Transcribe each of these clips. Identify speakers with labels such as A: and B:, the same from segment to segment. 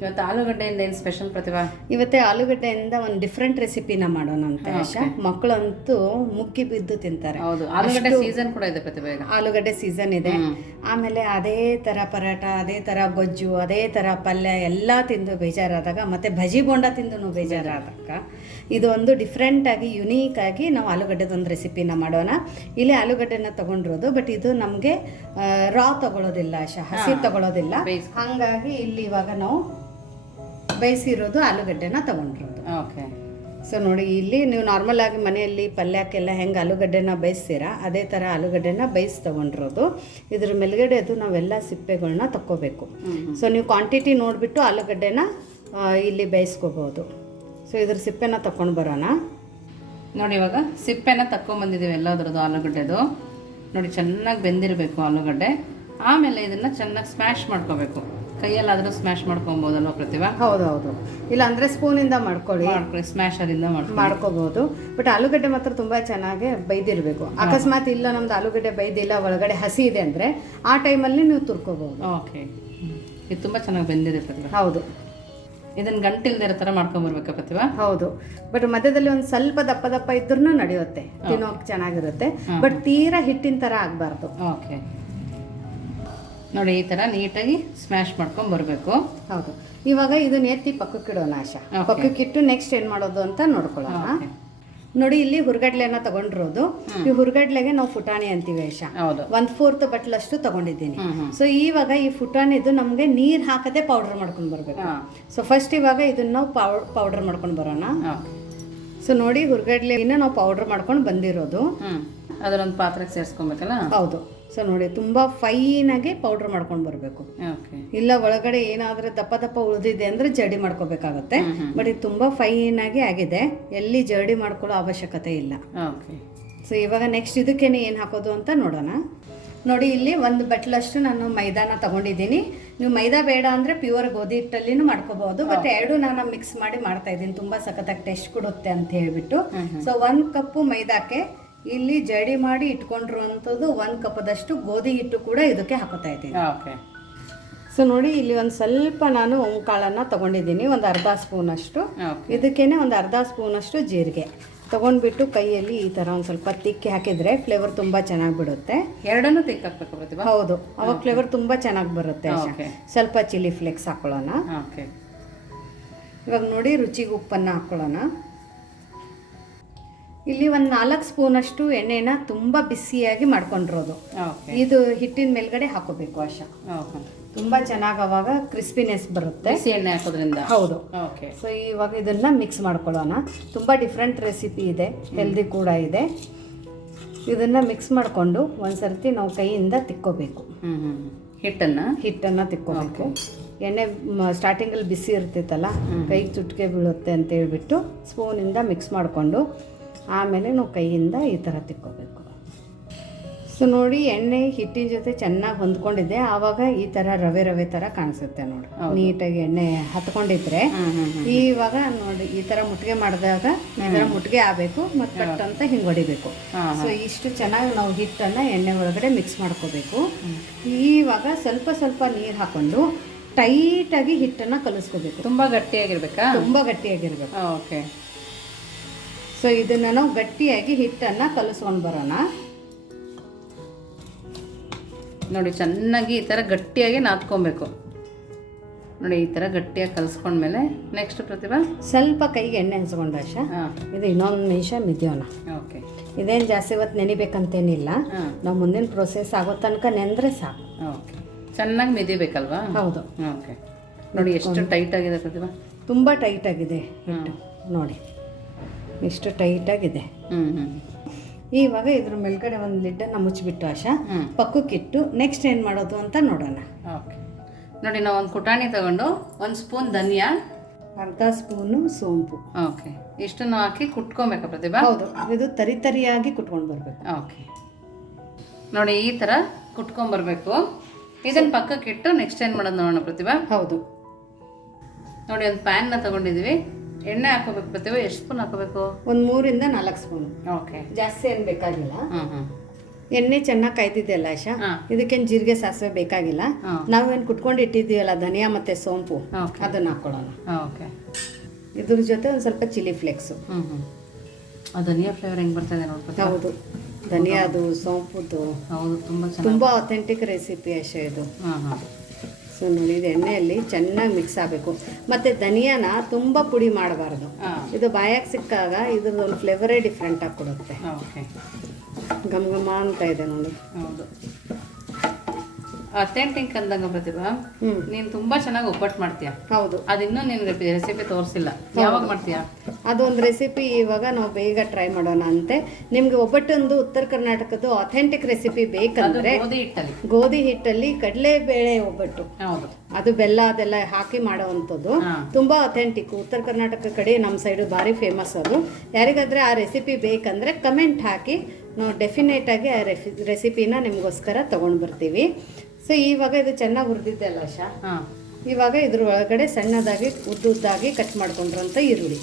A: ಇವತ್ತು ಆಲೂಗಡ್ಡೆಯಿಂದ ಏನು ಸ್ಪೆಷಲ್ ಪ್ರತಿಭಾ?
B: ಇವತ್ತೇ ಆಲೂಗಡ್ಡೆಯಿಂದ ಒಂದು ಡಿಫ್ರೆಂಟ್ ರೆಸಿಪಿನ ಮಾಡೋಣ ಅಂತ ಆಶಾ. ಮಕ್ಕಳಂತೂ ಮುಕ್ಕಿ ಬಿದ್ದು ತಿಂತಾರೆ.
A: ಹೌದು ಆಲೂಗಡ್ಡೆ ಸೀಸನ್ ಕೂಡ ಇದೆ ಪ್ರತಿಭಾ ಈಗ.
B: ಆಲೂಗಡ್ಡೆ ಸೀಸನ್ ಇದೆ. ಆಮೇಲೆ ಅದೇ ಥರ ಪರಾಟ ಅದೇ ಥರ ಗೊಜ್ಜು ಅದೇ ಥರ ಪಲ್ಯ ಎಲ್ಲ ತಿಂದು ಬೇಜಾರಾದಾಗ ಮತ್ತೆ ಭಜಿ ಬೋಂಡ ತಿಂದು ಬೇಜಾರಾದಾಗ ಇದು ಒಂದು ಡಿಫ್ರೆಂಟ್ ಆಗಿ ಯುನೀಕ್ ಆಗಿ ನಾವು ಆಲೂಗಡ್ಡೆದೊಂದು ರೆಸಿಪಿನ ಮಾಡೋಣ. ಇಲ್ಲಿ ಆಲೂಗಡ್ಡೆನ ತಗೊಂಡಿರೋದು ಬಟ್ ಇದು ನಮಗೆ ರಾ ತಗೊಳ್ಳೋದಿಲ್ಲ ಆಶಾ. ಹಸಿ ತಗೊಳ್ಳೋದಿಲ್ಲ. ಹಾಗಾಗಿ ಇಲ್ಲಿ ಇವಾಗ ನಾವು ಬೇಯಿಸಿರೋದು ಆಲೂಗಡ್ಡೆನ ತಗೊಂಡಿರೋದು.
A: ಓಕೆ.
B: ಸೊ ನೋಡಿ ಇಲ್ಲಿ ನೀವು ನಾರ್ಮಲ್ ಆಗಿ ಮನೆಯಲ್ಲಿ ಪಲ್ಯಕ್ಕೆಲ್ಲ ಹೆಂಗೆ ಆಲೂಗಡ್ಡೆನ ಬೇಯಿಸ್ತೀರಾ ಅದೇ ಥರ ಆಲೂಗಡ್ಡೆನ ಬೇಯಿಸಿ ತೊಗೊಂಡಿರೋದು. ಇದ್ರ ಮೇಲ್ಗಡೆದು ನಾವೆಲ್ಲ ಸಿಪ್ಪೆಗಳನ್ನ ತಕ್ಕೋಬೇಕು. ಸೊ ನೀವು ಕ್ವಾಂಟಿಟಿ ನೋಡಿಬಿಟ್ಟು ಆಲೂಗಡ್ಡೆನ ಇಲ್ಲಿ ಬೇಯಿಸ್ಕೋಬೋದು. ಸೊ ಇದ್ರ ಸಿಪ್ಪೆನ ತಗೊಂಡು ಬರೋಣ.
A: ನೋಡಿ ಇವಾಗ ಸಿಪ್ಪೆನ ತಕ್ಕೊಂಬಂದಿದ್ದೀವಿ ಎಲ್ಲದ್ರದ್ದು ಆಲೂಗಡ್ಡೆದು. ನೋಡಿ ಚೆನ್ನಾಗಿ ಬೆಂದಿರಬೇಕು ಆಲೂಗಡ್ಡೆ. ಆಮೇಲೆ ಇದನ್ನು ಚೆನ್ನಾಗಿ ಸ್ಮ್ಯಾಶ್ ಮಾಡ್ಕೋಬೇಕು. ಕೈಯಲ್ಲಾದರೂ ಸ್ಮ್ಯಾಶ್ ಮಾಡ್ಕೊಬೋದಲ್ವ ಪ್ರತಿಭಾ?
B: ಹೌದು ಹೌದು ಇಲ್ಲ ಅಂದರೆ ಸ್ಪೂನಿಂದ ಮಾಡ್ಕೊಳ್ಳಿ
A: ಮಾಡ್ಕೊಳ್ಳಿ. ಸ್ಮ್ಯಾಶರಿಂದ
B: ಮಾಡ್ಕೋಬಹುದು ಬಟ್ ಆಲೂಗಡ್ಡೆ ಮಾತ್ರ ತುಂಬಾ ಚೆನ್ನಾಗಿ ಬೈದಿರಬೇಕು ಅಕಸ್ಮಾತ್ ಇಲ್ಲ ನಮ್ದು ಆಲೂಗಡ್ಡೆ ಬೈದಿಲ್ಲ ಒಳಗಡೆ ಹಸಿ ಇದೆ ಅಂದ್ರೆ ಆ ಟೈಮಲ್ಲಿ ನೀವು ತುರ್ಕೋಬಹುದು
A: ಓಕೆ ಇದು ತುಂಬ ಚೆನ್ನಾಗಿ ಬೆಂದಿದೆ ಪ್ರತಿಭಾ.
B: ಹೌದು.
A: ಇದನ್ನ ಗಂಟಿಲ್ದಿರೋ ಥರ ಮಾಡ್ಕೊಂಬರ್ಬೇಕಾ ಪ್ರತಿಭಾ?
B: ಹೌದು. ಬಟ್ ಮಧ್ಯದಲ್ಲಿ ಒಂದು ಸ್ವಲ್ಪ ದಪ್ಪ ದಪ್ಪ ಇದ್ರೂ ನಡೆಯುತ್ತೆ. ತಿನ್ನೋಕೆ ಚೆನ್ನಾಗಿರುತ್ತೆ. ಬಟ್ ತೀರಾ ಹಿಟ್ಟಿನ ತರ ಆಗಬಾರ್ದು.
A: ಓಕೆ ನೋಡಿ ಈ ಥರ ನೀಟಾಗಿ ಸ್ಮ್ಯಾಶ್ ಮಾಡ್ಕೊಂಡು ಬರಬೇಕು.
B: ಹೌದು. ಇವಾಗ ಇದನ್ನ ಎತ್ತಿ ಪಕ್ಕಕ್ಕಿಡೋಣ ಆಶಾ.
A: ಪಕ್ಕಕ್ಕೆ
B: ಪಕ್ಕಕ್ಕಿಟ್ಟು ನೆಕ್ಸ್ಟ್ ಏನು ಮಾಡೋದು ಅಂತ ನೋಡ್ಕೊಳ್ಳೋಣ. ನೋಡಿ ಇಲ್ಲಿ ಹುರ್ಗಡ್ಲೆನ ತಗೊಂಡಿರೋದು. ಈ ಹುರ್ಗಡ್ಲೆಗೆ ನಾವು ಫುಟಾಣಿ ಅಂತೀವಿ ಆಶಾ.
A: ಹೌದು.
B: ಒಂದ್ ಫೋರ್ತ್ ಬಟ್ಲಷ್ಟು ತಗೊಂಡಿದ್ದೀನಿ. ಸೊ ಇವಾಗ ಈ ಫುಟಾಣಿದು ನಮಗೆ ನೀರ್ ಹಾಕದೆ ಪೌಡರ್ ಮಾಡ್ಕೊಂಡು ಬರ್ಬೇಕು. ಸೊ ಫಸ್ಟ್ ಇವಾಗ ಇದನ್ನ ನಾವು ಪೌಡರ್ ಮಾಡ್ಕೊಂಡು ಬರೋಣ. ಸೊ ನೋಡಿ ಹುರ್ಗಡ್ಲೆನ ನಾವು ಪೌಡರ್ ಮಾಡ್ಕೊಂಡು ಬಂದಿರೋದು.
A: ಅದನ್ನೊಂದು ಅದರೊಂದು ಪಾತ್ರೆಗೆ ಸೇರಿಸ್ಕೊಬೇಕಲ್ಲ?
B: ಹೌದು. ಸೊ ನೋಡಿ ತುಂಬಾ ಫೈನ್ ಆಗಿ ಪೌಡರ್ ಮಾಡ್ಕೊಂಡು ಬರಬೇಕು. ಇಲ್ಲ ಒಳಗಡೆ ಏನಾದ್ರೆ ದಪ್ಪ ದಪ್ಪ ಉಳಿದಿದೆ ಅಂದ್ರೆ ಜಡಿ ಮಾಡ್ಕೋಬೇಕಾಗತ್ತೆ. ಬಟ್ ಇದು ತುಂಬಾ ಫೈನ್ ಆಗಿ ಆಗಿದೆ. ಎಲ್ಲಿ ಜಡಿ ಮಾಡ್ಕೊಳ್ಳೋ ಅವಶ್ಯಕತೆ ಇಲ್ಲ. ಸೊ ಇವಾಗ ನೆಕ್ಸ್ಟ್ ಇದಕ್ಕೇನೆ ಏನು ಹಾಕೋದು ಅಂತ ನೋಡೋಣ. ನೋಡಿ ಇಲ್ಲಿ ಒಂದು ಬಟ್ಲಷ್ಟು ನಾನು ಮೈದಾನ ತಗೊಂಡಿದ್ದೀನಿ. ನೀವು ಮೈದಾ ಬೇಡ ಅಂದ್ರೆ ಪ್ಯೂರ್ ಗೋಧಿ ಹಿಟ್ಟಲ್ಲಿನೂ ಮಾಡ್ಕೋಬಹುದು. ಬಟ್ ಎರಡು ನಾನು ಮಿಕ್ಸ್ ಮಾಡಿ ಮಾಡ್ತಾ ಇದ್ದೀನಿ. ತುಂಬಾ ಸಖತ್ತಾಗಿ ಟೇಸ್ಟ್ ಕೊಡುತ್ತೆ ಅಂತ ಹೇಳ್ಬಿಟ್ಟು. ಸೊ ಒಂದು ಕಪ್ಪು ಮೈದಾಕ್ಕೆ ಇಲ್ಲಿ ಜಡಿ ಮಾಡಿ ಇಟ್ಕೊಂಡಿರುವಂಥದ್ದು ಒಂದು ಕಪ್ಪದಷ್ಟು ಗೋಧಿ ಹಿಟ್ಟು ಕೂಡ ಇದಕ್ಕೆ ಹಾಕೋತಾ ಇದ್ದೀನಿ.
A: ಓಕೆ.
B: ಸೊ ನೋಡಿ ಇಲ್ಲಿ ಒಂದು ಸ್ವಲ್ಪ ನಾನು ಕಾಳನ್ನು ತಗೊಂಡಿದ್ದೀನಿ ಒಂದು ಅರ್ಧ ಸ್ಪೂನಷ್ಟು.
A: ಅಷ್ಟು
B: ಇದಕ್ಕೇನೆ ಒಂದು ಅರ್ಧ ಸ್ಪೂನಷ್ಟು ಜೀರಿಗೆ. ತಗೊಂಡ್ಬಿಟ್ಟು ಕೈಯಲ್ಲಿ ಈ ಥರ ಒಂದು ಸ್ವಲ್ಪ ತಿಕ್ಕಿ ಹಾಕಿದ್ರೆ ಫ್ಲೇವರ್ ತುಂಬ ಚೆನ್ನಾಗಿ ಬಿಡುತ್ತೆ.
A: ಎರಡನ್ನು ತಿಕ್ಕ
B: ಹೌದು. ಅವಾಗ ಫ್ಲೇವರ್ ತುಂಬ ಚೆನ್ನಾಗಿ ಬರುತ್ತೆ ಸ್ವಲ್ಪ ಚಿಲ್ಲಿ ಫ್ಲೇಕ್ಸ್ ಹಾಕೊಳ್ಳೋಣ. ಇವಾಗ ನೋಡಿ ರುಚಿಗೆ ಉಪ್ಪನ್ನು ಹಾಕೊಳ್ಳೋಣ. ಇಲ್ಲಿ ಒಂದು ನಾಲ್ಕು ಸ್ಪೂನಷ್ಟು ಎಣ್ಣೆನ ತುಂಬ ಬಿಸಿಯಾಗಿ ಮಾಡ್ಕೊಂಡಿರೋದು. ಇದು ಹಿಟ್ಟಿನ ಮೇಲ್ಗಡೆ ಹಾಕೋಬೇಕು ಅಶ
A: ಓಕೆ
B: ತುಂಬ ಚೆನ್ನಾಗಿ ಅವಾಗ ಕ್ರಿಸ್ಪಿನೆಸ್ ಬರುತ್ತೆ.
A: ಬಿಸಿ ಎಣ್ಣೆ ಹಾಕೋದ್ರಿಂದ?
B: ಹೌದು.
A: ಓಕೆ
B: ಸೊ ಇವಾಗ ಇದನ್ನ ಮಿಕ್ಸ್ ಮಾಡ್ಕೊಳ್ಳೋಣ. ತುಂಬ ಡಿಫ್ರೆಂಟ್ ರೆಸಿಪಿ ಇದೆ. ಹೆಲ್ದಿ ಕೂಡ ಇದೆ. ಇದನ್ನ ಮಿಕ್ಸ್ ಮಾಡಿಕೊಂಡು ಒಂದ್ಸರ್ತಿ ನಾವು ಕೈಯಿಂದ ತಿಕ್ಕೋಬೇಕು.
A: ಹಿಟ್ಟನ್ನು?
B: ಹಿಟ್ಟನ್ನು ತಿಕ್ಕೋಬೇಕು. ಎಣ್ಣೆ ಸ್ಟಾರ್ಟಿಂಗಲ್ಲಿ ಬಿಸಿ ಇರ್ತಿತ್ತಲ್ಲ ಕೈಗೆ ಚುಟ್ಕೆ ಬೀಳುತ್ತೆ ಅಂತ ಹೇಳ್ಬಿಟ್ಟು ಸ್ಪೂನಿಂದ ಮಿಕ್ಸ್ ಮಾಡಿಕೊಂಡು ಆಮೇಲೆ ನಾವು ಕೈಯಿಂದ ಈ ಥರ ತಿಕ್ಕೋಬೇಕು. ಸೊ ನೋಡಿ ಎಣ್ಣೆ ಹಿಟ್ಟಿನ ಜೊತೆ ಚೆನ್ನಾಗಿ ಹೊಂದ್ಕೊಂಡಿದ್ದೆ. ಆವಾಗ ಈ ಥರ ರವೆ ರವೆ ಥರ ಕಾಣಿಸುತ್ತೆ ನೋಡಿ. ನೀಟಾಗಿ ಎಣ್ಣೆ ಹತ್ಕೊಂಡಿದ್ರೆ ಇವಾಗ ನೋಡಿ ಈ ತರ ಮುಟ್ಟಿಗೆ ಮಾಡಿದಾಗ ಈ ತರ ಮುಟ್ಟಿಗೆ ಆಗಬೇಕು ಮತ್ತು ಕಟ್ ಅಂತ ಹಿಂಗ್ ಹೊಡಿಬೇಕು. ಸೊ ಇಷ್ಟು ಚೆನ್ನಾಗಿ ನಾವು ಹಿಟ್ಟನ್ನ ಎಣ್ಣೆ ಒಳಗಡೆ ಮಿಕ್ಸ್ ಮಾಡ್ಕೋಬೇಕು. ಇವಾಗ ಸ್ವಲ್ಪ ಸ್ವಲ್ಪ ನೀರು ಹಾಕೊಂಡು ಟೈಟಾಗಿ ಹಿಟ್ಟನ್ನ ಕಲಿಸ್ಕೋಬೇಕು.
A: ತುಂಬ ಗಟ್ಟಿಯಾಗಿರ್ಬೇಕಾ?
B: ತುಂಬಾ ಗಟ್ಟಿಯಾಗಿರ್ಬೇಕು.
A: ಓಕೆ.
B: ಸೊ ಇದನ್ನ ನಾವು ಗಟ್ಟಿಯಾಗಿ ಹಿಟ್ಟನ್ನ ಕಲಿಸ್ಕೊಂಡು ಬರೋಣ.
A: ನೋಡಿ ಚೆನ್ನಾಗಿ ಈ ಥರ ಗಟ್ಟಿಯಾಗಿ ನಾದ್ಕೊಬೇಕು. ನೋಡಿ ಈ ಥರ ಗಟ್ಟಿಯಾಗಿ ಕಲಿಸ್ಕೊಂಡ್ಮೇಲೆ ನೆಕ್ಸ್ಟ್ ಪ್ರತಿಭಾ.
B: ಸ್ವಲ್ಪ ಕೈಗೆ ಎಣ್ಣೆ ಹಚ್ಕೊಂಡು ಆಶಾ
A: ಹಾಂ.
B: ಇದು ಇನ್ನೊಂದು ನಿಮಿಷ ಮಿದ್ಯೋಣ.
A: ಓಕೆ
B: ಇದೇನು ಜಾಸ್ತಿ ಇವತ್ತು ನೆನಿಬೇಕಂತೇನಿಲ್ಲ. ನಾವು ಮುಂದಿನ ಪ್ರೊಸೆಸ್ ಆಗೋ ತನಕ ನೆಂದ್ರೆ ಸಾಕು.
A: ಓಕೆ ಚೆನ್ನಾಗಿ ಮಿದಿಬೇಕಲ್ವಾ?
B: ಹೌದು.
A: ಓಕೆ ನೋಡಿ ಎಷ್ಟು ಟೈಟ್ ಆಗಿದೆ ಪ್ರತಿಭಾ.
B: ತುಂಬ ಟೈಟ್ ಆಗಿದೆ ನೋಡಿ. ಇಷ್ಟು ಟೈಟ್ ಆಗಿದೆ.
A: ಹ್ಞೂ ಹ್ಞೂ
B: ಇವಾಗ ಇದ್ರ ಮೇಲ್ಗಡೆ ಒಂದು ಲಿಡ್ಡನ್ನು ಮುಚ್ಚಿಬಿಟ್ಟು ಆಶಾ ಪಕ್ಕಕ್ಕಿಟ್ಟು ನೆಕ್ಸ್ಟ್ ಏನು ಮಾಡೋದು ಅಂತ ನೋಡೋಣ.
A: ಓಕೆ ನೋಡಿ ನಾವು ಒಂದು ಪುಟಾಣಿ ತಗೊಂಡು ಒಂದು ಸ್ಪೂನ್ ಧನಿಯಾ.
B: ಅರ್ಧ ಸ್ಪೂನು ಸೋಂಪು.
A: ಓಕೆ ಇಷ್ಟನ್ನು ಹಾಕಿ ಕುಟ್ಕೊಬೇಕಾ ಪ್ರತಿಭಾ?
B: ಹೌದು. ಇದು ತರಿ ತರಿಯಾಗಿ ಕುಟ್ಕೊಂಡು ಬರಬೇಕು.
A: ಓಕೆ ನೋಡಿ ಈ ಥರ ಕುಟ್ಕೊಂಬರ್ಬೇಕು ಇದನ್ನ ಪಕ್ಕಕ್ಕೆ ಇಟ್ಟು ನೆಕ್ಸ್ಟ್ ಏನು ಮಾಡೋದು ನೋಡೋಣ ಪ್ರತಿಭಾ?
B: ಹೌದು.
A: ನೋಡಿ ಒಂದು ಪ್ಯಾನ್ನ ತಗೊಂಡಿದ್ದೀವಿ ಎಣ್ಣೆ ಹಾಕೋಬೇಕು ಪ್ರತಿಭಾ ಎಷ್ಟು ಸ್ಪೂನ್ ಹಾಕೋಬೇಕು?
B: ಒಂದು ಮೂರಿಂದ ನಾಲ್ಕು ಸ್ಪೂನ್.
A: ಓಕೆ.
B: ಜಾಸ್ತಿ ಏನು ಬೇಕಾಗಿಲ್ಲ. ಎಣ್ಣೆ ಚೆನ್ನಾಗಿ ಕಾಯ್ತಿದ್ದೆಲ್ಲ ಆಶಾ. ಇದಕ್ಕೇನು ಜೀರಿಗೆ ಸಾಸಿವೆ ಬೇಕಾಗಿಲ್ಲ.
A: ನಾವು
B: ನಾವೇನು ಕುಟ್ಕೊಂಡು ಇಟ್ಟಿದ್ದೀವಲ್ಲ ಧನಿಯಾ ಮತ್ತೆ ಸೋಂಪು ಅದನ್ನು ಹಾಕೊಳ್ಳೋಣ.
A: ಓಕೆ.
B: ಇದ್ರ ಜೊತೆ ಒಂದು ಸ್ವಲ್ಪ ಚಿಲ್ಲಿ ಫ್ಲೇಕ್ಸು.
A: ಹ್ಞೂ ಧನಿಯಾ ಫ್ಲೇವರ್ ಹೆಂಗೆ ಬರ್ತದೆ ನೋಡ್ಬೋದು
B: ಹೌದು. ಧನಿಯಾದು ಸೋಂಪುದು.
A: ಹೌದು ತುಂಬ
B: ತುಂಬ ಅಥೆಂಟಿಕ್ ರೆಸಿಪಿ ಆಶಾ ಇದು.
A: ಹಾಂ ಹಾಂ
B: ಸೊ ನೋಡಿ ಇದು ಎಣ್ಣೆಯಲ್ಲಿ ಚೆನ್ನಾಗಿ ಮಿಕ್ಸ್ ಆಗಬೇಕು. ಮತ್ತು ಧನಿಯಾನ ತುಂಬ ಪುಡಿ ಮಾಡಬಾರ್ದು. ಇದು ಬಾಯಾಗಿ ಸಿಕ್ಕಾಗ ಇದ್ರದ್ದು ಒಂದು ಫ್ಲೇವರೇ ಡಿಫ್ರೆಂಟ್ ಆಗಿ ಕೊಡುತ್ತೆ. ಘಮ ಘಮ ಅಂತ ಇದೆ ನೋಡಿ.
A: ಹೌದು. ಅಥೆಂಟಿಕ್ ಅಂದಂಗ ಪ್ರತಿಭಾ ನೀನು ತುಂಬಾ ಚೆನ್ನಾಗಿ ಒಬ್ಬಟ್ಟು ಮಾಡ್ತೀಯ?
B: ಹೌದು.
A: ಅದಿನ್ನೂ ನಿನ್ನ ರೆಸಿಪಿ ತೋರಿಸಿಲ್ಲ. ಯಾವಾಗ ಮಾಡ್ತೀಯಾ?
B: ಅದೊಂದು ರೆಸಿಪಿ ಇವಾಗ ನಾವು ಬೇಗ ಟ್ರೈ ಮಾಡೋಣ ಅಂತೆ. ನಿಮ್ಗೆ ಒಬ್ಬಟ್ಟೊಂದು ಉತ್ತರ ಕರ್ನಾಟಕದ್ದು ಅಥೆಂಟಿಕ್ ರೆಸಿಪಿ ಬೇಕಂದ್ರೆ
A: ಗೋಧಿ ಹಿಟ್ಟಲ್ಲಿ.
B: ಕಡಲೆ ಬೇಳೆ ಕಡಲೆಬೇಳೆ ಒಬ್ಬಟ್ಟು. ಅದು ಬೆಲ್ಲ ಅದೆಲ್ಲ ಹಾಕಿ ಮಾಡೋವಂಥದ್ದು. ತುಂಬಾ ಅಥೆಂಟಿಕ್ ಉತ್ತರ ಕರ್ನಾಟಕ ಕಡೆ ನಮ್ಮ ಸೈಡು ಭಾರಿ ಫೇಮಸ್ ಅದು. ಯಾರಿಗಾದ್ರೆ ಆ ರೆಸಿಪಿ ಬೇಕಂದ್ರೆ ಕಮೆಂಟ್ ಹಾಕಿ. ನಾವು ಡೆಫಿನೆಟ್ ಆಗಿ ಆ ರೆಫಿ ರೆಸಿಪಿನ ನಿಮಗೋಸ್ಕರ ತೊಗೊಂಡು ಬರ್ತೀವಿ. ಸೊ ಇವಾಗ ಇದು ಚೆನ್ನಾಗಿ ಹುರಿದಿದ್ದೆ ಅಲ್ಲ ಶಾ ಇವಾಗ ಇದ್ರ ಒಳಗಡೆ ಸಣ್ಣದಾಗಿ ಉದ್ದುದ್ದಾಗಿ ಕಟ್ ಮಾಡ್ಕೊಂಡ್ರಂತ ಈರುಳ್ಳಿ.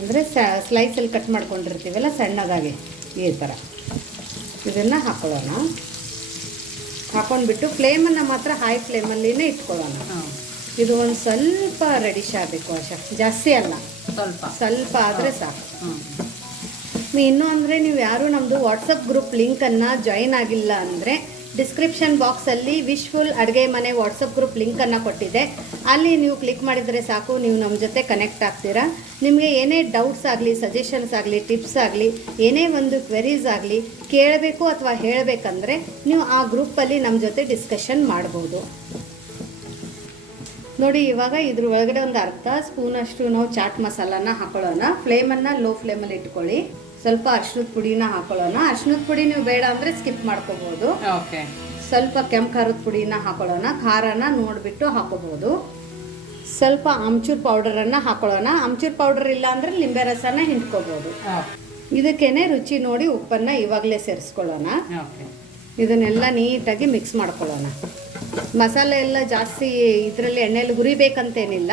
B: ಅಂದರೆ ಸ್ಲೈಸಲ್ಲಿ ಕಟ್ ಮಾಡ್ಕೊಂಡಿರ್ತೀವಲ್ಲ ಸಣ್ಣದಾಗಿ ಈ ಥರ ಇದನ್ನು ಹಾಕೊಳ್ಳೋಣ. ಹಾಕೊಂಡ್ಬಿಟ್ಟು ಫ್ಲೇಮನ್ನು ಮಾತ್ರ ಹೈ ಫ್ಲೇಮಲ್ಲಿನೇ ಇಟ್ಕೊಳ್ಳೋಣ. ಇದು ಒಂದು ಸ್ವಲ್ಪ ರೆಡಿಶ್ ಆಗಬೇಕು ಆಶ. ಜಾಸ್ತಿ ಅಲ್ಲ.
A: ಸ್ವಲ್ಪ.
B: ಸ್ವಲ್ಪ ಆದರೆ ಸಾಕು.
A: ಹ್ಞೂ
B: ಇನ್ನೂ ಅಂದರೆ ನೀವು ಯಾರು ನಮ್ಮದು ವಾಟ್ಸಪ್ ಗ್ರೂಪ್ ಲಿಂಕನ್ನು ಜಾಯಿನ್ ಆಗಿಲ್ಲ ಅಂದರೆ ಡಿಸ್ಕ್ರಿಪ್ಷನ್ ಬಾಕ್ಸಲ್ಲಿ ವಿಶ್ಫುಲ್ ಅಡುಗೆ ಮನೆ ವಾಟ್ಸಪ್ ಗ್ರೂಪ್ ಲಿಂಕನ್ನು ಕೊಟ್ಟಿದೆ. ಅಲ್ಲಿ ನೀವು ಕ್ಲಿಕ್ ಮಾಡಿದರೆ ಸಾಕು, ನೀವು ನಮ್ಮ ಜೊತೆ ಕನೆಕ್ಟ್ ಆಗ್ತೀರಾ. ನಿಮಗೆ ಏನೇ ಡೌಟ್ಸ್ ಆಗಲಿ ಸಜೆಷನ್ಸ್ ಆಗಲಿ ಟಿಪ್ಸ್ ಆಗಲಿ, ಏನೇ ಒಂದು ಕ್ವೆರೀಸ್ ಆಗಲಿ, ಕೇಳಬೇಕು ಅಥವಾ ಹೇಳಬೇಕಂದ್ರೆ ನೀವು ಆ ಗ್ರೂಪಲ್ಲಿ ನಮ್ಮ ಜೊತೆ ಡಿಸ್ಕಷನ್ ಮಾಡ್ಬೋದು. ನೋಡಿ, ಇವಾಗ ಇದ್ರ ಒಳಗಡೆ ಒಂದು ಅರ್ಧ ಸ್ಪೂನಷ್ಟು ನಾವು ಚಾಟ್ ಮಸಾಲಾನ ಹಾಕೊಳ್ಳೋಣ. ಫ್ಲೇಮನ್ನು ಲೋ ಫ್ಲೇಮಲ್ಲಿ ಇಟ್ಕೊಳ್ಳಿ. ಸ್ವಲ್ಪ ಅರ್ಶಿನದ ಪುಡಿನ ಹಾಕೊಳ್ಳೋಣ. ಅರ್ಶಿನದ ಪುಡಿ ನೀವು ಬೇಡ ಅಂದರೆ ಸ್ಕಿಪ್ ಮಾಡ್ಕೋಬೋದು.
A: ಓಕೆ
B: ಸ್ವಲ್ಪ ಕೆಂಪು ಖಾರದ ಪುಡಿನ ಹಾಕೊಳ್ಳೋಣ. ಖಾರನ ನೋಡಿಬಿಟ್ಟು ಹಾಕೋಬೋದು. ಸ್ವಲ್ಪ ಆಮ್ಚೂರ್ ಪೌಡರನ್ನು ಹಾಕೊಳ್ಳೋಣ. ಆಮ್ಚೂರ್ ಪೌಡರ್ ಇಲ್ಲ ಅಂದ್ರೆ ಲಿಂಬೆ ರಸನ ಹಿಂಡ್ಕೋಬೋದು. ಇದಕ್ಕೇನೆ ರುಚಿ ನೋಡಿ ಉಪ್ಪನ್ನು ಇವಾಗಲೇ ಸೇರಿಸ್ಕೊಳ್ಳೋಣ. ಇದನ್ನೆಲ್ಲ ನೀಟಾಗಿ ಮಿಕ್ಸ್ ಮಾಡ್ಕೊಳ್ಳೋಣ. ಮಸಾಲೆ ಎಲ್ಲ ಜಾಸ್ತಿ ಇದರಲ್ಲಿ ಎಣ್ಣೆಲಿ ಹುರಿಬೇಕಂತೇನಿಲ್ಲ.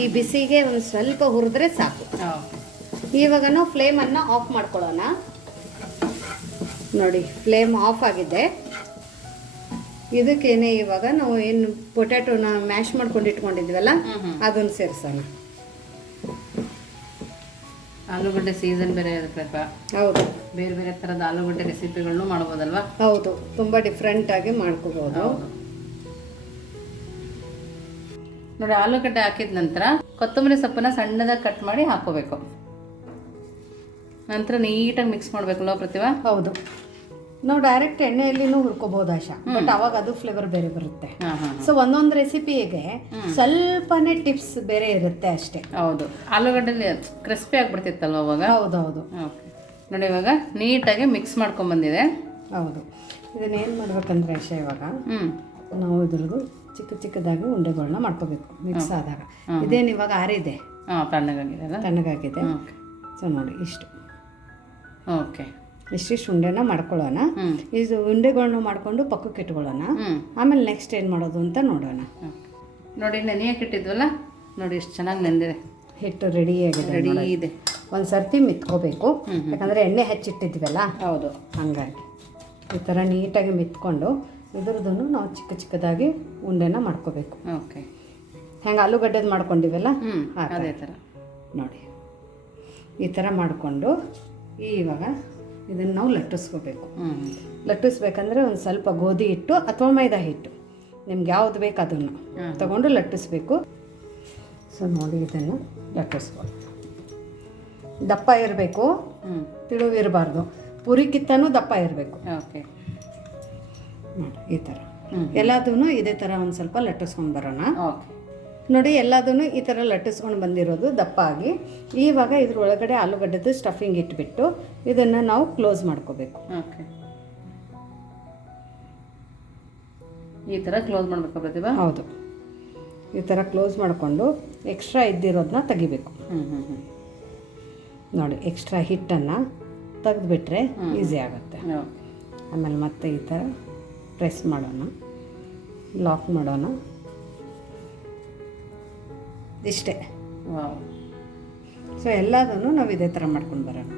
B: ಈ ಬಿಸಿಗೆ ಒಂದು ಸ್ವಲ್ಪ ಹುರಿದ್ರೆ ಸಾಕು. ಇವಾಗ ನಾವು ಫ್ಲೇಮನ್ನು ಆಫ್ ಮಾಡ್ಕೊಳ್ಳೋಣ. ನೋಡಿ ಫ್ಲೇಮ್ ಆಫ್ ಆಗಿದೆ. ಇದಕ್ಕೇನೆ ಇವಾಗ ನಾವು ಏನು ಪೊಟ್ಯಾಟೋನ ಮ್ಯಾಶ್ ಮಾಡ್ಕೊಂಡು ಇಟ್ಕೊಂಡಿದ್ವಲ್ಲ. ಅದನ್ನು ಸೇರಿಸೋಣ.
A: ಆಲೂಗಡ್ಡೆ ಸೀಸನ್ ಬೇರೆ ಇದೆ ಪ್ರತಿಭಾ
B: ಹೌದು.
A: ಬೇರೆ ಬೇರೆ ಥರದ ಆಲೂಗಡ್ಡೆ ರೆಸಿಪಿಗಳನ್ನು ಮಾಡ್ಬೋದಲ್ವಾ?
B: ಹೌದು ತುಂಬ ಡಿಫ್ರೆಂಟಾಗಿ ಮಾಡ್ಕೋಬೋದು
A: ನೋಡಿ ಆಲೂಗಡ್ಡೆ ಹಾಕಿದ ನಂತರ ಕೊತ್ತಂಬರಿ ಸೊಪ್ಪನ್ನ ಸಣ್ಣದಾಗಿ ಕಟ್ ಮಾಡಿ ಹಾಕೋಬೇಕು. ನಂತರ ನೀಟಾಗಿ ಮಿಕ್ಸ್ ಮಾಡಬೇಕಲ್ಲ ಪ್ರತಿಭಾ?
B: ಹೌದು. ನಾವು ಡೈರೆಕ್ಟ್ ಎಣ್ಣೆಯಲ್ಲಿನೂ ಹುರ್ಕೋಬಹುದು ಆಶಾ. ಬಟ್ ಅವಾಗ ಅದು ಫ್ಲೇವರ್ ಬೇರೆ ಬರುತ್ತೆ. ಸೊ ಒಂದೊಂದು ರೆಸಿಪಿಗೆ ಸ್ವಲ್ಪನೇ ಟಿಪ್ಸ್ ಬೇರೆ ಇರುತ್ತೆ ಅಷ್ಟೇ.
A: ಹೌದು. ಆಲೂಗಡ್ಡೆಲಿ ಕ್ರಿಸ್ಪಿ ಆಗಿಬಿಡ್ತಿತ್ತಲ್ವ ಅವಾಗ?
B: ಹೌದು
A: ಹೌದು ನೋಡಿ ಇವಾಗ ನೀಟಾಗಿ ಮಿಕ್ಸ್ ಮಾಡ್ಕೊಂಬಂದಿದೆ
B: ಹೌದು. ಇದನ್ನೇನು ಮಾಡ್ಬೇಕಂದ್ರೆ ಆಶಾ ಇವಾಗ ನಾವು ಇದ್ರದ್ದು ಚಿಕ್ಕ ಚಿಕ್ಕದಾಗಿ ಉಂಡೆಗಳನ್ನ ಮಾಡ್ಕೋಬೇಕು ಮಿಕ್ಸ್ ಆದಾಗ. ಇದೇನು ಇವಾಗ ಆರಿದೆ?
A: ತಣ್ಣಗಾಗಿದೆ ಅಲ್ಲ?
B: ತಣ್ಣಗಾಗಿದೆ.
A: ಓಕೆ
B: ಸೊ ನೋಡಿ ಇಷ್ಟು.
A: ಓಕೆ.
B: ಇಷ್ಟಿಷ್ಟು ಉಂಡೆನ ಮಾಡ್ಕೊಳ್ಳೋಣ. ಇದು ಉಂಡೆಗಳನ್ನ ಮಾಡಿಕೊಂಡು ಪಕ್ಕಕ್ಕೆ ಇಟ್ಕೊಳ್ಳೋಣ. ಆಮೇಲೆ ನೆಕ್ಸ್ಟ್ ಏನು ಮಾಡೋದು ಅಂತ ನೋಡೋಣ.
A: ನೋಡಿ ನೆನೆಯಕ್ಕೆ ಇಟ್ಟಿದ್ವಲ್ಲ? ನೋಡಿ ಎಷ್ಟು ಚೆನ್ನಾಗಿ ನೆಂದಿದೆ.
B: ಹಿಟ್ಟು ಆಗಿದೆ
A: ರೆಡಿ ಇದೆ.
B: ಒಂದು ಸರ್ತಿ ಮಿತ್ಕೋಬೇಕು. ಯಾಕಂದರೆ ಎಣ್ಣೆ ಹಚ್ಚಿಟ್ಟಿದ್ವಲ್ಲ?
A: ಹೌದು.
B: ಹಂಗಾಗಿ. ಈ ಥರ ನೀಟಾಗಿ ಮಿತ್ಕೊಂಡು ಇದ್ರದ್ದು ನಾವು ಚಿಕ್ಕ ಚಿಕ್ಕದಾಗಿ ಉಂಡೆನ ಮಾಡ್ಕೋಬೇಕು.
A: ಓಕೆ.
B: ಹೆಂಗೆ ಆಲೂಗಡ್ಡೆದು ಮಾಡ್ಕೊಂಡಿವಲ್ಲ?
A: ಅದೇ ಥರ
B: ನೋಡಿ. ಈ ಥರ ಮಾಡಿಕೊಂಡು ಇವಾಗ ಇದನ್ನು ನಾವು ಲಟ್ಟಿಸ್ಕೋಬೇಕು. ಲಟ್ಟಿಸ್ಬೇಕಂದ್ರೆ ಒಂದು ಸ್ವಲ್ಪ ಗೋಧಿ ಹಿಟ್ಟು ಅಥವಾ ಮೈದಾ ಹಿಟ್ಟು. ನಿಮ್ಗೆ ಯಾವ್ದು ಬೇಕು ಅದನ್ನು. ತಗೊಂಡು ಲಟ್ಟಿಸ್ಬೇಕು. ಸೊ ನೋಡಿ ಇದನ್ನು ಲಟ್ಟಿಸ್ಬೋದು. ದಪ್ಪ ಇರಬೇಕು. ತಿಳುವಿರಬಾರ್ದು. ಪುರಿ ಕಿತ್ತನೂ ದಪ್ಪ ಇರಬೇಕು.
A: ಓಕೆ.
B: ಈ ಥರ
A: ಹ್ಞೂ
B: ಎಲ್ಲದೂ ಇದೇ ಥರ ಒಂದು ಸ್ವಲ್ಪ ಲಟ್ಟಿಸ್ಕೊಂಡು ಬರೋಣ.
A: ಓಕೆ.
B: ನೋಡಿ ಎಲ್ಲದೂ ಈ ಥರ ಲಟ್ಟಿಸ್ಕೊಂಡು ಬಂದಿರೋದು ದಪ್ಪ ಆಗಿ. ಇವಾಗ ಇದ್ರ ಒಳಗಡೆ ಆಲೂಗಡ್ಡೆದು ಸ್ಟಫಿಂಗ್ ಇಟ್ಬಿಟ್ಟು ಇದನ್ನು ನಾವು ಕ್ಲೋಸ್ ಮಾಡ್ಕೋಬೇಕು.
A: ಓಕೆ. ಈ ಥರ ಕ್ಲೋಸ್ ಮಾಡ್ಬೇಕಾ ಪ್ರತಿಭಾ?
B: ಹೌದು. ಈ ಥರ ಕ್ಲೋಸ್ ಮಾಡಿಕೊಂಡು ಎಕ್ಸ್ಟ್ರಾ ಇದ್ದಿರೋದನ್ನ ತೆಗಿಬೇಕು.
A: ಹ್ಞೂ ಹ್ಞೂ ಹ್ಞೂ
B: ನೋಡಿ ಎಕ್ಸ್ಟ್ರಾ ಹಿಟ್ಟನ್ನು ತೆಗೆದುಬಿಟ್ರೆ ಈಸಿ ಆಗುತ್ತೆ. ಆಮೇಲೆ ಮತ್ತೆ ಈ ಥರ ಪ್ರೆಸ್ ಮಾಡೋಣ. ಲಾಕ್ ಮಾಡೋಣ. ಇಷ್ಟೇ. ಸೊ ಎಲ್ಲದೂ ನಾವು ಇದೇ ಥರ ಮಾಡ್ಕೊಂಡು ಬರೋಣ.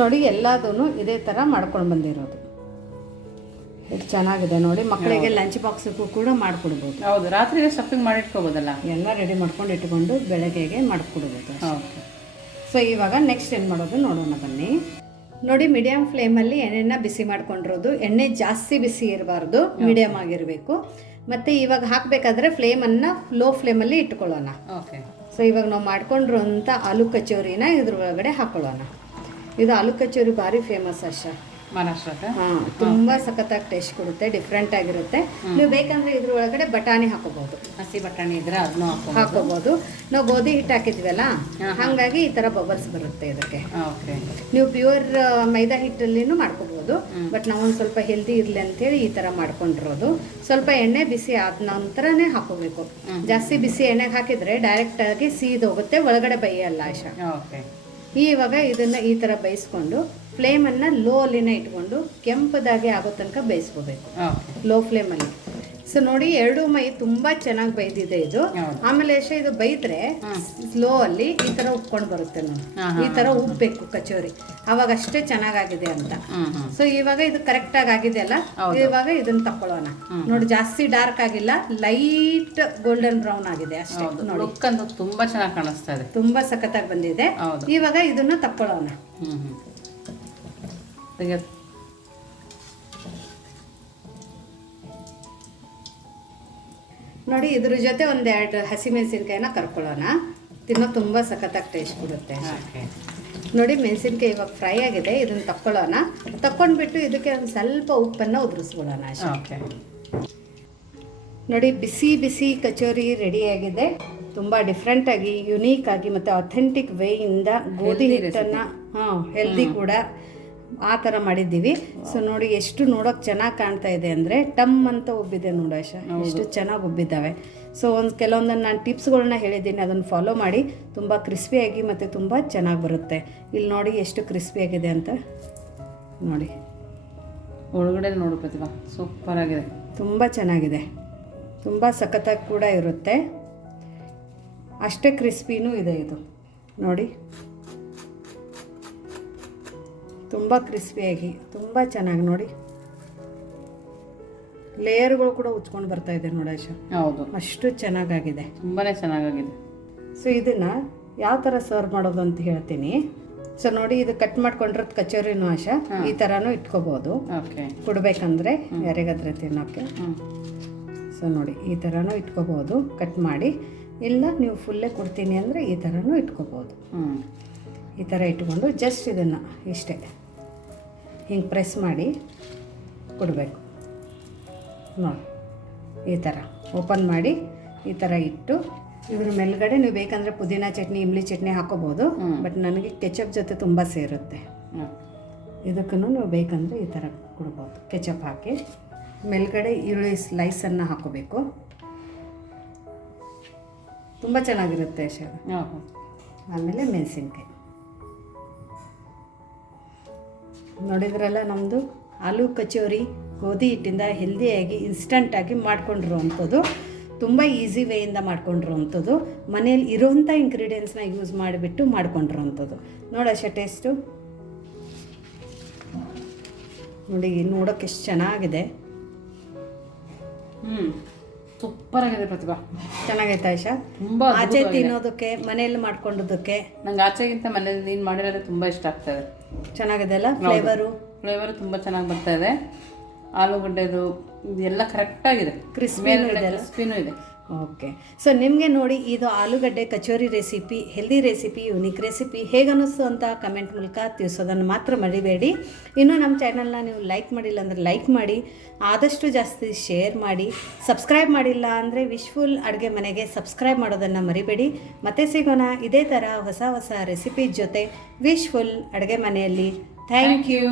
B: ನೋಡಿ ಎಲ್ಲದೂ ಇದೇ ಥರ ಮಾಡ್ಕೊಂಡು ಬಂದಿರೋದು. ಎಷ್ಟು ಚೆನ್ನಾಗಿದೆ ನೋಡಿ. ಮಕ್ಕಳಿಗೆ ಲಂಚ್ ಬಾಕ್ಸಿಗೂ ಕೂಡ ಮಾಡಿಕೊಡ್ಬೋದು.
A: ಹೌದು ರಾತ್ರಿಗೆ ಸ್ಟಫಿಂಗ್ ಮಾಡಿ ಇಟ್ಕೋಬೋದಲ್ಲ
B: ಎಲ್ಲ ರೆಡಿ ಮಾಡ್ಕೊಂಡು ಇಟ್ಕೊಂಡು ಬೆಳಗ್ಗೆಗೆ ಮಾಡಿಕೊಡ್ಬೋದು
A: ಓಕೆ
B: ಸೊ ಇವಾಗ ನೆಕ್ಸ್ಟ್ ಏನು ಮಾಡೋದು ನೋಡೋಣ ಬನ್ನಿ. ನೋಡಿ ಮೀಡಿಯಂ ಫ್ಲೇಮಲ್ಲಿ ಎಣ್ಣೆನ ಬಿಸಿ ಮಾಡ್ಕೊಂಡಿರೋದು. ಎಣ್ಣೆ ಜಾಸ್ತಿ ಬಿಸಿ ಇರಬಾರ್ದು ಮೀಡಿಯಮ್ ಆಗಿರಬೇಕು. ಮತ್ತು ಇವಾಗ ಹಾಕಬೇಕಾದ್ರೆ ಫ್ಲೇಮನ್ನು ಲೋ ಫ್ಲೇಮಲ್ಲಿ ಇಟ್ಕೊಳ್ಳೋಣ.
A: ಓಕೆ
B: ಸೊ ಇವಾಗ ನಾವು ಮಾಡ್ಕೊಂಡಿರೋಂಥ ಆಲೂ ಕಚೋರಿನ ಇದ್ರ ಒಳಗಡೆ ಹಾಕೊಳ್ಳೋಣ. ಇದು ಆಲೂ ಕಚೋರಿ ಭಾರಿ ಫೇಮಸ್ ಅಷ್ಟ ತುಂಬ ಸಖತ್ತಾಗಿ ಟೇಸ್ಟ್ ಕೊಡುತ್ತೆ ಡಿಫ್ರೆಂಟ್ ಆಗಿರುತ್ತೆ. ನೀವು ಬೇಕಂದ್ರೆ ಇದ್ರ ಒಳಗಡೆ ಬಟಾಣಿ ಹಾಕೋಬಹುದು
A: ಹಸಿ ಬಟಾಣಿ ಇದ್ರೆ ಅದನ್ನು ಹಾಕೋ
B: ಹಾಕೋಬಹುದು ನಾವು ಗೋಧಿ ಹಿಟ್ಟು ಹಾಕಿದ್ವಲ್ಲ ಹಾಗಾಗಿ ಈ ತರ ಬಬಲ್ಸ್ ಬರುತ್ತೆ ಇದಕ್ಕೆ. ನೀವು ಪ್ಯೂರ್ ಮೈದಾ ಹಿಟ್ಟಲ್ಲಿನೂ ಮಾಡ್ಕೋಬಹುದು ಬಟ್ ನಾವೊಂದು ಸ್ವಲ್ಪ ಹೆಲ್ದಿ ಇರಲಿ ಅಂತೇಳಿ ಈ ತರ ಮಾಡ್ಕೊಂಡಿರೋದು. ಸ್ವಲ್ಪ ಎಣ್ಣೆ ಬಿಸಿ ಆದ ನಂತರನೇ ಹಾಕೋಬೇಕು ಜಾಸ್ತಿ ಬಿಸಿ ಎಣ್ಣೆಗೆ ಹಾಕಿದ್ರೆ ಡೈರೆಕ್ಟ್ ಆಗಿ ಸೀದ್ ಹೋಗುತ್ತೆ ಒಳಗಡೆ ಬೈಯಲ್ಲ ಆಶಾ ಇವಾಗ ಇದನ್ನು ಈ ಥರ ಬೇಯಿಸ್ಕೊಂಡು ಫ್ಲೇಮನ್ನು ಲೋ ಅಲ್ಲಿನ ಇಟ್ಕೊಂಡು ಕೆಂಪದಾಗಿ ಆಗೋ ತನಕ ಬೇಯಿಸ್ಕೋಬೇಕು. ಲೋ ಫ್ಲೇಮಲ್ಲಿ ಸೊ ನೋಡಿ ಎರಡು ಮೈ ತುಂಬಾ ಚೆನ್ನಾಗಿ ಬೈದಿದೆ ಇದು. ಆಮೇಲೆ ಎಷ್ಟೇ ಇದು ಬೈದ್ರೆ ಸ್ಲೋ ಅಲ್ಲಿ ಈ ತರ ಉಪ್ಕೊಂಡು ಬರುತ್ತೆ ನೋಡಿ. ಈ ತರ ಉಬ್ಬೇಕು ಕಚೋರಿ. ಅವಾಗ ಅಷ್ಟೇ ಚೆನ್ನಾಗಾಗಿದೆ ಅಂತ. ಸೊ ಇವಾಗ ಇದು ಕರೆಕ್ಟ್ ಆಗಿ ಆಗಿದೆ ಅಲ್ಲ? ಇವಾಗ ಇದನ್ನ ತಕೊಳ್ಳೋಣ ನೋಡಿ ಜಾಸ್ತಿ ಡಾರ್ಕ್ ಆಗಿಲ್ಲ ಲೈಟ್ ಗೋಲ್ಡನ್ ಬ್ರೌನ್ ಆಗಿದೆ ಅಷ್ಟೇ ನೋಡಿ.
A: ತುಂಬಾ ಚೆನ್ನಾಗಿ ಕಾಣಿಸ್ತಾ ಇದೆ.
B: ತುಂಬಾ ಸಖತ್ತಾಗಿ ಬಂದಿದೆ. ಇವಾಗ ಇದನ್ನ ತಕೊಳ್ಳೋಣ ನೋಡಿ ಇದ್ರ ಜೊತೆ ಒಂದೆರಡು ಹಸಿಮೆಣಸಿನ್ಕಾಯಿನ ಕರ್ಕೊಳ್ಳೋಣ. ತಿನ್ನೋ ತುಂಬ ಸಖತ್ತಾಗಿ ಟೇಸ್ಟ್ ಕೊಡುತ್ತೆ ನೋಡಿ ಮೆಣಸಿನ್ಕಾಯಿ ಇವಾಗ ಫ್ರೈ ಆಗಿದೆ ಇದನ್ನ ತಕ್ಕೊಳ್ಳೋಣ. ತಕ್ಕೊಂಡ್ಬಿಟ್ಟು ಇದಕ್ಕೆ ಒಂದು ಸ್ವಲ್ಪ ಉಪ್ಪನ್ನು ಉದುರಿಸ್ಬಿಡೋಣ ಅಷ್ಟೇ. ನೋಡಿ ಬಿಸಿ ಬಿಸಿ ಕಚೋರಿ ರೆಡಿಯಾಗಿದೆ ತುಂಬ ಡಿಫ್ರೆಂಟಾಗಿ ಯುನೀಕ್ ಆಗಿ ಮತ್ತು ಅಥೆಂಟಿಕ್ ವೇಯಿಂದ ಗೋಧಿ ಹಿಟ್ಟನ್ನು ಹಾಂ ಹೆಲ್ದಿ ಕೂಡ ಆ ಥರ ಮಾಡಿದ್ದೀವಿ. ಸೊ ನೋಡಿ ಎಷ್ಟು ನೋಡೋಕೆ ಚೆನ್ನಾಗಿ ಕಾಣ್ತಾ ಇದೆ ಅಂದರೆ ಟಮ್ ಅಂತ ಉಬ್ಬಿದೆ ಆಶಾ. ಎಷ್ಟು ಚೆನ್ನಾಗಿ ಒಬ್ಬಿದ್ದಾವೆ ಸೊ ಒಂದು ಕೆಲವೊಂದನ್ನು ನಾನು ಟಿಪ್ಸ್ಗಳನ್ನ ಹೇಳಿದ್ದೀನಿ. ಅದನ್ನು ಫಾಲೋ ಮಾಡಿ. ತುಂಬ ಕ್ರಿಸ್ಪಿಯಾಗಿ ಮತ್ತು ತುಂಬ ಚೆನ್ನಾಗಿ ಬರುತ್ತೆ. ಇಲ್ಲಿ ನೋಡಿ ಎಷ್ಟು ಕ್ರಿಸ್ಪಿಯಾಗಿದೆ ಅಂತ. ನೋಡಿ.
A: ಒಳಗಡೆ ನೋಡು ಪ್ರತಿಭಾ. ಸೂಪರ್ ಆಗಿದೆ.
B: ತುಂಬ ಚೆನ್ನಾಗಿದೆ. ತುಂಬ ಸಖತ್ತಾಗಿ ಕೂಡ ಇರುತ್ತೆ. ಅಷ್ಟೇ ಕ್ರಿಸ್ಪಿನೂ ಇದೆ ಇದು. ನೋಡಿ. ತುಂಬ ಕ್ರಿಸ್ಪಿಯಾಗಿ ತುಂಬ ಚೆನ್ನಾಗಿ ನೋಡಿ. ಲೇಯರ್ಗಳು ಕೂಡ ಉಚ್ಕೊಂಡು ಬರ್ತಾ ಇದೆ ನೋಡಿ ಆಶಾ.
A: ಹೌದು.
B: ಅಷ್ಟು ಚೆನ್ನಾಗಾಗಿದೆ.
A: ತುಂಬಾ ಚೆನ್ನಾಗಾಗಿದೆ.
B: ಸೊ ಇದನ್ನು ಯಾವ ಥರ ಸರ್ವ್ ಮಾಡೋದು ಅಂತ ಹೇಳ್ತೀನಿ. ಸೊ ನೋಡಿ ಇದು ಕಟ್ ಮಾಡ್ಕೊಂಡಿರೋದು ಕಚೋರಿನೂ ಆಶಾ. ಈ ಥರನೂ ಇಟ್ಕೋಬೋದು.
A: ಓಕೆ.
B: ಕೊಡಬೇಕಂದ್ರೆ ಯಾರಿಗಾದ್ರೆ ತಿನ್ನೋಕ್ಕೆ. ಸೊ ನೋಡಿ ಈ ಥರನೂ ಇಟ್ಕೋಬೋದು. ಕಟ್ ಮಾಡಿ. ಇಲ್ಲ ನೀವು ಫುಲ್ಲೇ ಕೊಡ್ತೀನಿ ಅಂದರೆ ಈ ಥರನೂ ಇಟ್ಕೋಬೋದು. ಈ ಥರ ಇಟ್ಕೊಂಡು ಜಸ್ಟ್ ಇದನ್ನು ಇಷ್ಟೇ. ಹಿಂಗೆ ಪ್ರೆಸ್ ಮಾಡಿ ಕೊಡಬೇಕು. ನೋಡಿ ಈ ಥರ. ಓಪನ್ ಮಾಡಿ ಈ ಥರ ಇಟ್ಟು ಇದ್ರ ಮೇಲ್ಗಡೆ ನೀವು ಬೇಕಂದರೆ ಪುದೀನ ಚಟ್ನಿ ಇಮ್ಲಿ ಚಟ್ನಿ ಹಾಕೋಬೋದು. ಬಟ್ ನನಗೆ ಕೆಚಪ್ ಜೊತೆ ತುಂಬ ಸೇರುತ್ತೆ. ಇದಕ್ಕೂ ನೀವು ಬೇಕಂದರೆ ಈ ಥರ ಕೊಡ್ಬೋದು. ಕೆಚಪ್ ಹಾಕಿ ಮೇಲ್ಗಡೆ ಈರುಳ್ಳಿ ಸ್ಲೈಸನ್ನು ಹಾಕೋಬೇಕು. ತುಂಬ ಚೆನ್ನಾಗಿರುತ್ತೆ
A: ಶೇರ್
B: ಆಮೇಲೆ ಮೆಣಸಿನ್ಕಾಯಿ. ನೋಡಿದ್ರಲ್ಲ ನಮ್ಮದು ಆಲೂ ಕಚೋರಿ ಗೋಧಿ ಹಿಟ್ಟಿಂದ ಹೆಲ್ದಿಯಾಗಿ ಇನ್ಸ್ಟಂಟಾಗಿ ಮಾಡ್ಕೊಂಡಿರುವಂಥದ್ದು. ತುಂಬ ಈಸಿ ವೇಯಿಂದ ಮಾಡ್ಕೊಂಡಿರುವಂಥದ್ದು. ಮನೇಲಿ ಇರೋವಂಥ ಇಂಗ್ರೀಡಿಯೆಂಟ್ಸ್ನ ಯೂಸ್ ಮಾಡಿಬಿಟ್ಟು ಮಾಡ್ಕೊಂಡಿರೋವಂಥದ್ದು. ನೋಡಶ ಟೇಸ್ಟು ನೋಡಿ ನೋಡೋಕೆ ಎಷ್ಟು ಚೆನ್ನಾಗಿದೆ.
A: ಹ್ಞೂ ಸೂಪರ್ ಆಗಿದೆ ಪ್ರತಿಭಾ.
B: ಚೆನ್ನಾಗೈತೆ ಆಯ್ಷಾ
A: ತುಂಬ
B: ಆಚೆ ತಿನ್ನೋದಕ್ಕೆ ಮನೆಯಲ್ಲಿ ಮಾಡ್ಕೊಂಡೋದಕ್ಕೆ
A: ನಂಗೆ ಆಚೆಗಿಂತ ಮನೇಲಿ ನೀನು ಮಾಡಿರೋದು ತುಂಬ ಇಷ್ಟ ಆಗ್ತದೆ
B: ಚೆನ್ನಾಗಿದೆ ಅಲ್ಲ ಫ್ಲೇವರು
A: ಫ್ಲೇವರ್ ತುಂಬ ಚೆನ್ನಾಗಿ ಬರ್ತಾ ಇದೆ. ಆಲೂಗಡ್ಡೆದು ಎಲ್ಲ ಕರೆಕ್ಟಾಗಿದೆ ಕ್ರಿಸ್ಪಿನೂ ಇದೆ.
B: ಓಕೆ ಸೊ ನಿಮಗೆ ನೋಡಿ ಇದು ಆಲೂಗಡ್ಡೆ kachori recipe healthy recipe unique recipe ಹೇಗೆ ಅನ್ನಿಸ್ತು ಅಂತ ಕಮೆಂಟ್ ಮೂಲಕ ತಿಳಿಸೋದನ್ನು ಮಾತ್ರ ಮರಿಬೇಡಿ. ಇನ್ನೂ ನಮ್ಮ ಚಾನಲ್ನ ನೀವು ಲೈಕ್ ಮಾಡಿಲ್ಲ ಅಂದರೆ ಲೈಕ್ ಮಾಡಿ, ಆದಷ್ಟು ಜಾಸ್ತಿ ಶೇರ್ ಮಾಡಿ ಸಬ್ಸ್ಕ್ರೈಬ್ ಮಾಡಿಲ್ಲ ಅಂದರೆ ವಿಶ್ಫುಲ್ ಅಡುಗೆ ಮನೆಗೆ ಸಬ್ಸ್ಕ್ರೈಬ್ ಮಾಡೋದನ್ನು ಮರಿಬೇಡಿ. ಮತ್ತೆ ಸಿಗೋಣ ಇದೇ ಥರ ಹೊಸ ಹೊಸ ರೆಸಿಪಿ ಜೊತೆ ವಿಶ್ಫುಲ್ ಅಡುಗೆ ಮನೆಯಲ್ಲಿ. Thank you